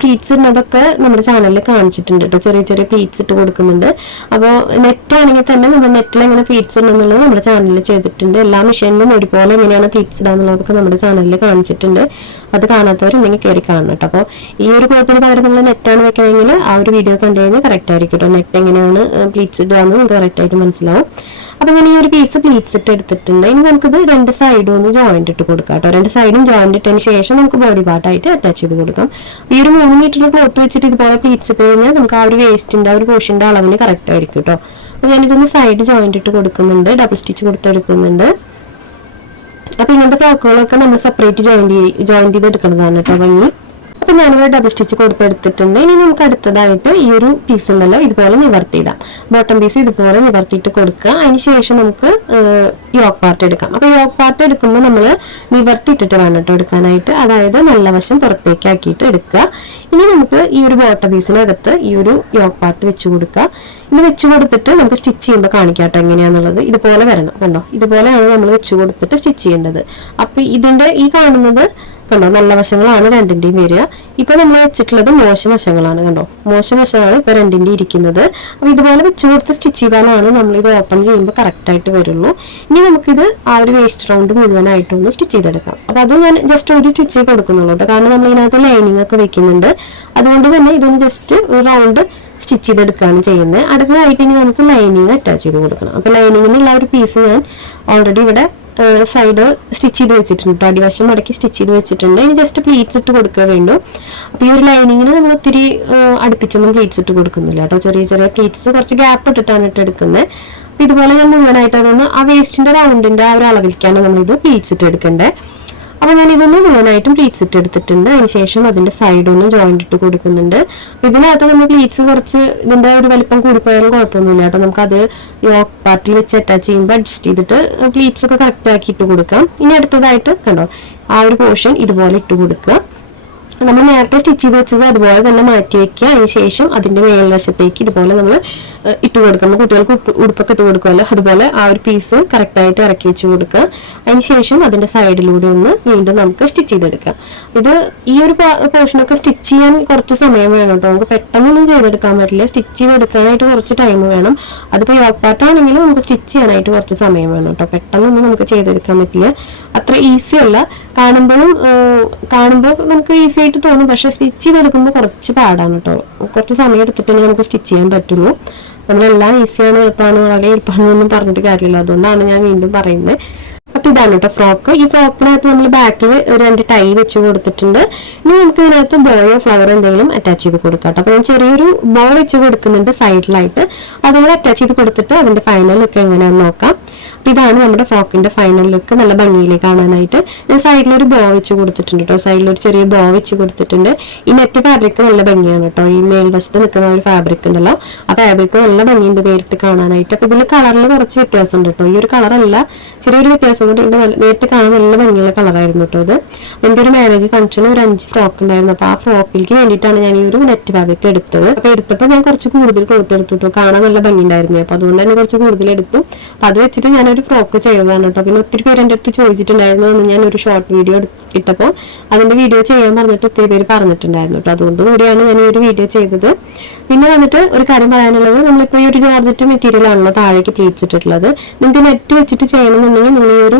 പ്ലീറ്റ്സ് ഇടുന്നതൊക്കെ നമ്മുടെ ചാനലിൽ കാണിച്ചിട്ടുണ്ട് കേട്ടോ. ചെറിയ ചെറിയ പ്ലീറ്റ്സ് ഇട്ട് കൊടുക്കുന്നുണ്ട്. അപ്പോൾ നെറ്റ് ആണെങ്കിൽ തന്നെ നമ്മൾ നെറ്റിൽ എങ്ങനെ പ്ലീറ്റ്സ് ഇടുന്നുള്ളത് നമ്മുടെ ചാനലിൽ ചെയ്തിട്ടുണ്ട്. എല്ലാ മെഷീനിലും ഒരുപോലെ എങ്ങനെയാണ് പ്ലീറ്റ്സ് ഇടാന്നുള്ളതൊക്കെ നമ്മുടെ ചാനലിൽ കാണിച്ചിട്ടുണ്ട്. അത് കാണാത്തവരുണ്ടെങ്കിൽ കയറി കാണണം കേട്ടോ. അപ്പോൾ ഈ ഒരു ക്ലോത്തിന് പകരം നമ്മൾ നെറ്റാണ് വെക്കണമെങ്കിൽ ആ ഒരു വീഡിയോ കണ്ടു കഴിഞ്ഞാൽ കറക്റ്റ് ആയിരിക്കും കേട്ടോ. നെറ്റ് എങ്ങനെയാണ് പ്ലീറ്റ്സ് ഇടുകയെന്ന് നമുക്ക് കറക്റ്റായിട്ട് മനസ്സിലാവും. അപ്പോൾ ഞാൻ ഈ ഒരു പീസ് പ്ലീറ്റ്സ് ഇട്ട് എടുത്തിട്ടുണ്ട്. ഇനി നമുക്കിത് 2 സൈഡും ഒന്ന് ജോയിന്റ് ഇട്ട് കൊടുക്കാം കേട്ടോ. 2 സൈഡും ജോയിന്റ് ഇട്ടതിന് ശേഷം നമുക്ക് ബോഡി പാർട്ടായിട്ട് അറ്റാച്ച് ചെയ്ത് കൊടുക്കാം. ഈ ഒരു 3 മീറ്റർ ക്ലോത്ത് വെച്ചിട്ട് ഇതുപോലെ പ്ലീറ്റ്സ് ഇട്ട് കഴിഞ്ഞാൽ നമുക്ക് ആ ഒരു വേസ്റ്റിന്റെ ആ ഒരു പോർഷന്റെ അളവിന് കറക്റ്റ് ആയിരിക്കും കേട്ടോ. അപ്പോൾ ഞാനിതൊന്ന് സൈഡ് ജോയിന്റ് ഇട്ട് കൊടുക്കുന്നുണ്ട്, ഡബിൾ സ്റ്റിച്ച് കൊടുത്തെടുക്കുന്നുണ്ട്. അപ്പോൾ ഇങ്ങനത്തെ ഫ്രോക്കുകളൊക്കെ നമ്മൾ സെപ്പറേറ്റ് ജോയിന്റ് ചെയ്ത് എടുക്കുന്നതാണ് കേട്ടോ ഭംഗി. അപ്പം ഞാനിവിടെ ഡബിൾ സ്റ്റിച്ച് കൊടുത്തെടുത്തിട്ടുണ്ട്. ഇനി നമുക്ക് അടുത്തതായിട്ട് ഈ ഒരു പീസ് ഉണ്ടല്ലോ ഇതുപോലെ നിവർത്തിയിടാം. ബോട്ടം പീസ് ഇതുപോലെ നിവർത്തിയിട്ട് കൊടുക്കുക. അതിന് ശേഷം നമുക്ക് യോക്ക് പാർട്ട് എടുക്കാം. അപ്പോൾ യോക്ക് പാർട്ട് എടുക്കുമ്പോൾ നമ്മൾ നിവർത്തിയിട്ടിട്ട് വേണം കേട്ടോ എടുക്കാനായിട്ട്, അതായത് നല്ല വശം പുറത്തേക്ക് ആക്കിയിട്ട് എടുക്കുക. ഇനി നമുക്ക് ഈ ഒരു ബോട്ടം പീസിനകത്ത് ഈ ഒരു യോക്ക് പാർട്ട് വെച്ച് കൊടുക്കുക. ഇത് വെച്ച് കൊടുത്തിട്ട് നമുക്ക് സ്റ്റിച്ച് ചെയ്യുമ്പോൾ കാണിക്കാം കേട്ടോ എങ്ങനെയാണെന്നുള്ളത്. ഇതുപോലെ വരണം കണ്ടോ, ഇതുപോലെയാണ് നമ്മൾ വെച്ച് കൊടുത്തിട്ട് സ്റ്റിച്ച് ചെയ്യേണ്ടത്. അപ്പോൾ ഇതിൻ്റെ ഈ കാണുന്നത് കണ്ടോ നല്ല വശങ്ങളാണ് രണ്ടിൻ്റെയും വരിക. ഇപ്പൊ നമ്മൾ വെച്ചിട്ടുള്ളത് മോശം വശങ്ങളാണ് കണ്ടോ, മോശം വശമാണ് ഇപ്പൊ രണ്ടിൻ്റെ ഇരിക്കുന്നത്. അപ്പൊ ഇതുപോലെ വെച്ച് കൊടുത്ത് സ്റ്റിച്ച് ചെയ്താലാണ് നമ്മൾ ഇത് ഓപ്പൺ ചെയ്യുമ്പോൾ കറക്റ്റ് ആയിട്ട് വരുള്ളൂ. ഇനി നമുക്കിത് ആ ഒരു വേസ്റ്റ് റൗണ്ട് മുഴുവനായിട്ടൊന്ന് സ്റ്റിച്ച് ചെയ്തെടുക്കാം. അപ്പൊ അത് ഞാൻ ജസ്റ്റ് ഒരു സ്റ്റിച്ച് കൊടുക്കുന്നുള്ളൂ കേട്ടോ, കാരണം നമ്മൾ ഇതിനകത്ത് ലൈനിങ് ഒക്കെ വെക്കുന്നുണ്ട്. അതുകൊണ്ട് തന്നെ ഇതൊന്ന് ജസ്റ്റ് ഒരു റൗണ്ട് സ്റ്റിച്ച് ചെയ്തെടുക്കുകയാണ് ചെയ്യുന്നത്. അടുത്തതായിട്ട് ഇനി നമുക്ക് ലൈനിങ് അറ്റാച്ച് ചെയ്ത് കൊടുക്കണം. അപ്പൊ ലൈനിങ്ങിനുള്ള ഒരു പീസ് ഞാൻ ഓൾറെഡി ഇവിടെ സൈഡ് സ്റ്റിച്ച് ചെയ്ത് വെച്ചിട്ടുണ്ട്, അടിവശം മടക്കി സ്റ്റിച്ച് ചെയ്ത് വെച്ചിട്ടുണ്ട്. ഇനി ജസ്റ്റ് പ്ലീറ്റ്സ് ഇട്ട് കൊടുക്കുക വേണ്ടു. അപ്പോൾ ഈ ഒരു ലൈനിങ്ങിന് നമ്മൾ ഒത്തിരി അടുപ്പിച്ചൊന്നും പ്ലീറ്റ്സ് ഇട്ട് കൊടുക്കുന്നില്ല കേട്ടോ, ചെറിയ ചെറിയ പ്ലീറ്റ്സ് കുറച്ച് ഗ്യാപ്പ് ഇട്ടിട്ടാണ് എടുക്കുന്നത്. അപ്പോൾ ഇതുപോലെ ഞാൻ മുഴുവനായിട്ട് അതൊന്ന് ആ വേസ്റ്റിന്റെ റൗണ്ടിന്റെ ആ ഒരു അളവിലേക്കാണ് നമ്മളിത് പ്ലീറ്റ്സ് ഇട്ട് എടുക്കേണ്ടത്. അപ്പോൾ ഞാൻ ഇതൊന്ന് മുഴുവനായിട്ടും പ്ലീറ്റ്സ് ഇട്ട് എടുത്തിട്ടുണ്ട്. അതിനുശേഷം അതിന്റെ സൈഡൊന്നും ജോയിന്റ് ഇട്ട് കൊടുക്കുന്നുണ്ട്. ഇതിനകത്ത് നമ്മൾ പ്ലീറ്റ്സ് കുറച്ച് ഇതിന്റെ ഒരു വലിപ്പം കൂടിപ്പോയാലും കുഴപ്പമൊന്നുമില്ല കേട്ടോ, നമുക്കത് യോക്ക് പാർട്ടിൽ വെച്ച് അറ്റാച്ച് ചെയ്യുമ്പോൾ അഡ്ജസ്റ്റ് ചെയ്തിട്ട് പ്ലീറ്റ്സ് ഒക്കെ കറക്റ്റ് ആക്കി ഇട്ട് കൊടുക്കാം. ഇനി അടുത്തതായിട്ട് കണ്ടോ ആ ഒരു പോർഷൻ ഇതുപോലെ ഇട്ട് കൊടുക്കുക. നമ്മൾ നേരത്തെ സ്റ്റിച്ച് ചെയ്ത് വെച്ചത് അതുപോലെ തന്നെ മാറ്റി വെക്കുക. അതിനുശേഷം അതിന്റെ മേൽവശത്തേക്ക് ഇതുപോലെ നമ്മൾ ഇട്ട് കൊടുക്കുമ്പോൾ കുട്ടികൾക്ക് ഉടുപ്പൊക്കെ ഇട്ട് കൊടുക്കുമല്ലോ, അതുപോലെ ആ ഒരു പീസ് കറക്റ്റായിട്ട് ഇറക്കി വെച്ച് കൊടുക്കുക. അതിനുശേഷം അതിന്റെ സൈഡിലൂടെ ഒന്ന് വീണ്ടും നമുക്ക് സ്റ്റിച്ച് ചെയ്തെടുക്കാം. ഇത് ഈ ഒരു പോർഷനൊക്കെ സ്റ്റിച്ച് ചെയ്യാൻ കുറച്ച് സമയം വേണം കേട്ടോ, നമുക്ക് പെട്ടെന്നൊന്നും ചെയ്തെടുക്കാൻ പറ്റില്ല. സ്റ്റിച്ച് ചെയ്തെടുക്കാനായിട്ട് കുറച്ച് ടൈം വേണം. അതിപ്പോൾ യോക്ക് പാർട്ടാണെങ്കിലും നമുക്ക് സ്റ്റിച്ച് ചെയ്യാനായിട്ട് കുറച്ച് സമയം വേണം കേട്ടോ, പെട്ടെന്നൊന്നും നമുക്ക് ചെയ്തെടുക്കാൻ പറ്റില്ല. അത്ര ഈസി അല്ല, കാണുമ്പോൾ നമുക്ക് ഈസി ആയിട്ട് തോന്നും, പക്ഷെ സ്റ്റിച്ച് ചെയ്തെടുക്കുമ്പോൾ കുറച്ച് പാടാണ് കേട്ടോ. കുറച്ച് സമയം എടുത്തിട്ട് നമുക്ക് സ്റ്റിച്ച് ചെയ്യാൻ പറ്റുള്ളൂ. നമ്മളെല്ലാം ഈസിയാണ് എളുപ്പമാണ് വളരെ എളുപ്പമാണെന്നൊന്നും പറഞ്ഞിട്ട് കാര്യമില്ല, അതുകൊണ്ടാണ് ഞാൻ വീണ്ടും പറയുന്നത്. അപ്പൊ ഇതാണ് കേട്ടോ ഫ്രോക്ക്. ഈ ഫ്രോക്കിനകത്ത് നമ്മൾ ബാക്കിൽ 2 ടൈ വെച്ച് കൊടുത്തിട്ടുണ്ട്. ഇനി നമുക്ക് ഇതിനകത്ത് ബോയോ ഫ്ലവർ എന്തെങ്കിലും അറ്റാച്ച് ചെയ്ത് കൊടുക്കാം കേട്ടോ. അപ്പൊ ഞാൻ ചെറിയൊരു ബോ വെച്ച് കൊടുക്കുന്നുണ്ട് സൈഡിലായിട്ട്, അതുകൂടെ അറ്റാച്ച് ചെയ്ത് കൊടുത്തിട്ട് അതിന്റെ ഫൈനൽ ഒക്കെ എങ്ങനെയാണെന്ന് നോക്കാം. ഇതാണ് നമ്മുടെ ഫ്രോക്കിന്റെ ഫൈനൽ ലുക്ക്. നല്ല ഭംഗിയിലേക്ക് കാണാനായിട്ട് ഞാൻ സൈഡിലൊരു ബോ വെച്ച് കൊടുത്തിട്ടുണ്ട് കേട്ടോ. സൈഡിലൊരു ചെറിയ ബോ വെച്ച് കൊടുത്തിട്ടുണ്ട്. ഈ നെറ്റ് ഫാബ്രിക് നല്ല ഭംഗിയാണ് കേട്ടോ. ഈ മേൽവശത്ത് നിൽക്കുന്ന ഒരു ഫാബ്രിക് ഉണ്ടല്ലോ, ആ ഫാബ്രിക് നല്ല ഭംഗിയുണ്ട് നേരിട്ട് കാണാനായിട്ട്. അപ്പൊ ഇതിൽ കളറിൽ കുറച്ച് വ്യത്യാസം ഉണ്ട് കേട്ടോ. ഈ ഒരു കളറല്ല, ചെറിയൊരു വ്യത്യാസം കൂടി ഉണ്ട്. നേരിട്ട് കാണാൻ നല്ല ഭംഗിയുള്ള കളറായിരുന്നു കേട്ടോ ഇത്. എൻ്റെ ഒരു മാരേജ് ഫംഗ്ഷന് ഒരു 5 ഫ്രോക്ക് ഉണ്ടായിരുന്നു. അപ്പൊ ആ ഫ്രോക്കിലേക്ക് വേണ്ടിയിട്ടാണ് ഞാൻ ഈ ഒരു നെറ്റ് ഫാബ്രിക് എടുത്തത്. അപ്പൊ എടുത്തപ്പോൾ ഞാൻ കുറച്ച് കൂടുതൽ കൊടുത്തെടുത്തു കേട്ടോ. കാണാൻ നല്ല ഭംഗി ഉണ്ടായിരുന്നു. അപ്പൊ അതുകൊണ്ട് തന്നെ കുറച്ച് കൂടുതൽ എടുത്തു. അപ്പൊ അത് വെച്ചിട്ട് ഞാനൊരു ഫ്രോക്ക് ചെയ്തതാണ് കേട്ടോ. പിന്നെ ഒത്തിരി പേര് എൻ്റെ അടുത്ത് ചോദിച്ചിട്ടുണ്ടായിരുന്നു. അന്ന് ഞാൻ ഒരു ഷോർട്ട് വീഡിയോ ഇട്ടപ്പോൾ അതിന്റെ വീഡിയോ ചെയ്യാൻ പറഞ്ഞിട്ട് ഒത്തിരി പേര് പറഞ്ഞിട്ടുണ്ടായിരുന്നു കേട്ടോ. അതുകൊണ്ട് കൂടിയാണ് ഞാൻ ഈ ഒരു വീഡിയോ ചെയ്തത്. പിന്നെ വന്നിട്ട് ഒരു കാര്യം പറയാനുള്ളത്, നമ്മളിപ്പോൾ ഈ ഒരു ജോർജറ്റ് മെറ്റീരിയൽ ആണല്ലോ താഴേക്ക് പ്ലീറ്റ്സ് ഇട്ടിട്ടുള്ളത്. നിങ്ങൾക്ക് നെറ്റ് വെച്ചിട്ട് ചെയ്യണമെന്നുണ്ടെങ്കിൽ നിങ്ങൾ ഈ ഒരു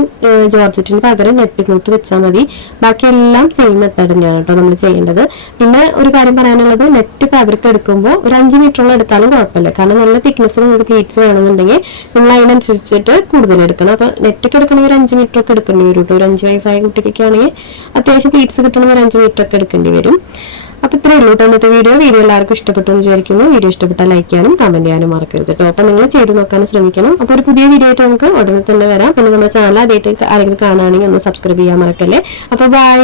ജോർജറ്റിന് പകരം നെറ്റ് ക്ലോത്ത് വെച്ചാൽ മതി. ബാക്കിയെല്ലാം സെയിം മെത്തേഡ് തന്നെയാണ് കേട്ടോ നമ്മൾ ചെയ്യേണ്ടത്. പിന്നെ ഒരു കാര്യം പറയാനുള്ളത്, നെറ്റ് ഫാബ്രിക് എടുക്കുമ്പോൾ ഒരു 5 മീറ്ററോളം എടുത്താലും കുഴപ്പമില്ല. കാരണം നല്ല തിക്നെസ് നിങ്ങൾക്ക് പ്ലീറ്റ്സ് വേണമെന്നുണ്ടെങ്കിൽ നിങ്ങൾ അതിനനുസരിച്ചിട്ട് കൂടുതൽ എടുക്കണം. അപ്പോൾ നെറ്റൊക്കെ എടുക്കണമെങ്കിൽ ഒരു 5 മീറ്റർ ഒക്കെ എടുക്കേണ്ടി വരും കേട്ടോ. ഒരു 5 വയസ്സായ കുട്ടിക്കൊക്കെ ആണെങ്കിൽ അത്യാവശ്യം പ്ലീറ്റ്സ് കിട്ടണമെങ്കിൽ ഒരു 5 മീറ്റർ ഒക്കെ എടുക്കേണ്ടി വരും. അപ്പൊ ഇത്രയേ ഉള്ളൂ കേട്ടോ ഇന്നത്തെ വീഡിയോ. എല്ലാവർക്കും ഇഷ്ടപ്പെട്ടു എന്ന് വിചാരിക്കുന്നു. വീഡിയോ ഇഷ്ടപ്പെട്ടാൽ ലൈക്ക് ചെയ്യാനും കമന്റ് ചെയ്യാനും മറക്കരുത് കേട്ടോ. അപ്പൊ നിങ്ങൾ ചെയ്ത് നോക്കാനും ശ്രമിക്കണം. അപ്പൊ ഒരു പുതിയ വീഡിയോ ആയിട്ട് നമുക്ക് ഉടനെ തന്നെ വരാം. പിന്നെ നമ്മുടെ ചാനൽ ആദ്യമായിട്ട് ആരെങ്കിലും കാണുകയാണെങ്കിൽ ഒന്ന് സബ്സ്ക്രൈബ് ചെയ്യാൻ മറക്കല്ലേ. അപ്പൊ ബൈ.